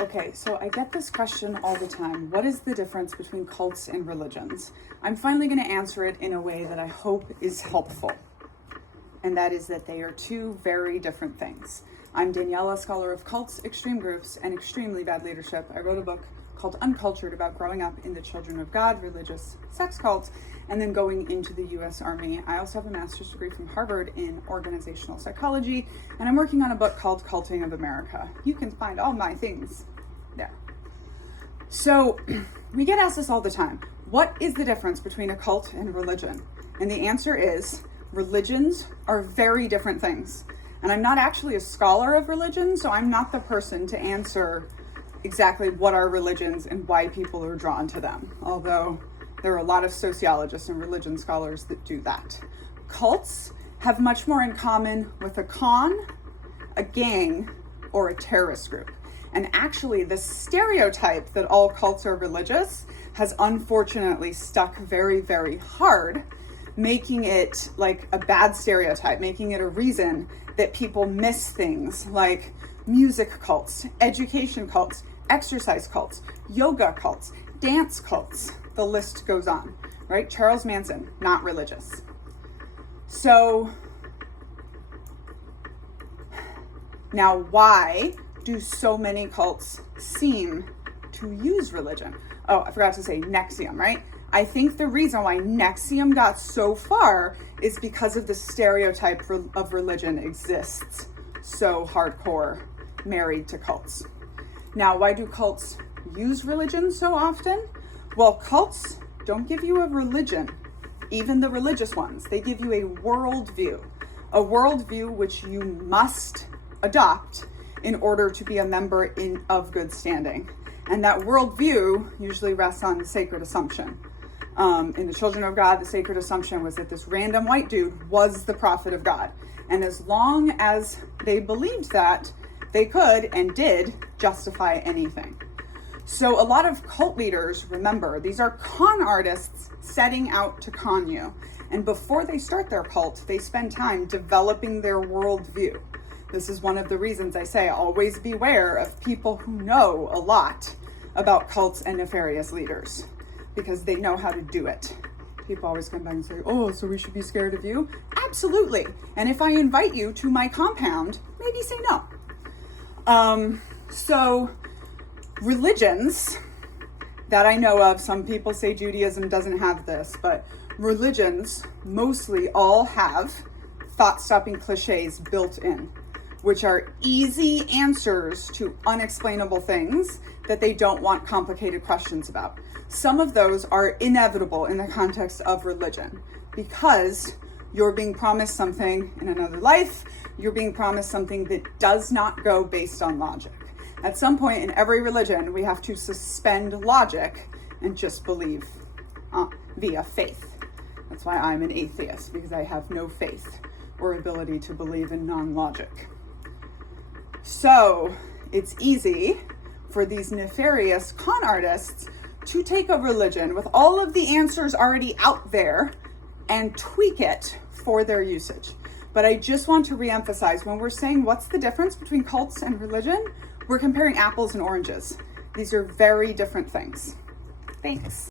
Okay, so I get this question all the time. What is the difference between cults and religions? I'm finally going to answer it in a way that I hope is helpful. And that is that they are two very different things. I'm Daniella, scholar of cults, extreme groups, and extremely bad leadership. I wrote a book called Uncultured about growing up in the Children of God religious sex cult and then going into the US Army. I also have a master's degree from Harvard in organizational psychology, and I'm working on a book called Culting of America. You can find all my things there. So we get asked this all the time. What is the difference between a cult and religion? And the answer is religions are very different things. And I'm not actually a scholar of religion, so I'm not the person to answer exactly what are religions and why people are drawn to them. Although there are a lot of sociologists and religion scholars that do that. Cults have much more in common with a con, a gang, or a terrorist group. And actually, the stereotype that all cults are religious has unfortunately stuck very, very hard, making it like a bad stereotype, making it a reason that people miss things like music cults, education cults, exercise cults, yoga cults, dance cults. The list goes on, right? Charles Manson, not religious. So now why do so many cults seem to use religion? Oh, I forgot to say NXIVM, right? I think the reason why NXIVM got so far is because of the stereotype of religion exists so hardcore, married to cults. Now, why do cults use religion so often? Well, cults don't give you a religion, even the religious ones. They give you a worldview which you must adopt in order to be a member of good standing. And that worldview usually rests on sacred assumption. In the Children of God, the sacred assumption was that this random white dude was the prophet of God. And as long as they believed that, they could and did justify anything. So a lot of cult leaders, remember, these are con artists setting out to con you. And before they start their cult, they spend time developing their worldview. This is one of the reasons I say always beware of people who know a lot about cults and nefarious leaders, because they know how to do it. People always come back and say, oh, so we should be scared of you? Absolutely. And if I invite you to my compound, maybe say no. So religions that I know of, some people say Judaism doesn't have this, but religions mostly all have thought-stopping cliches built in, which are easy answers to unexplainable things that they don't want complicated questions about. Some of those are inevitable in the context of religion because you're being promised something in another life. You're being promised something that does not go based on logic. At some point in every religion, we have to suspend logic and just believe via faith. That's why I'm an atheist, because I have no faith or ability to believe in non-logic. So it's easy for these nefarious con artists to take a religion with all of the answers already out there and tweak it for their usage. But I just want to reemphasize, when we're saying what's the difference between cults and religion, we're comparing apples and oranges. These are very different things. Thanks.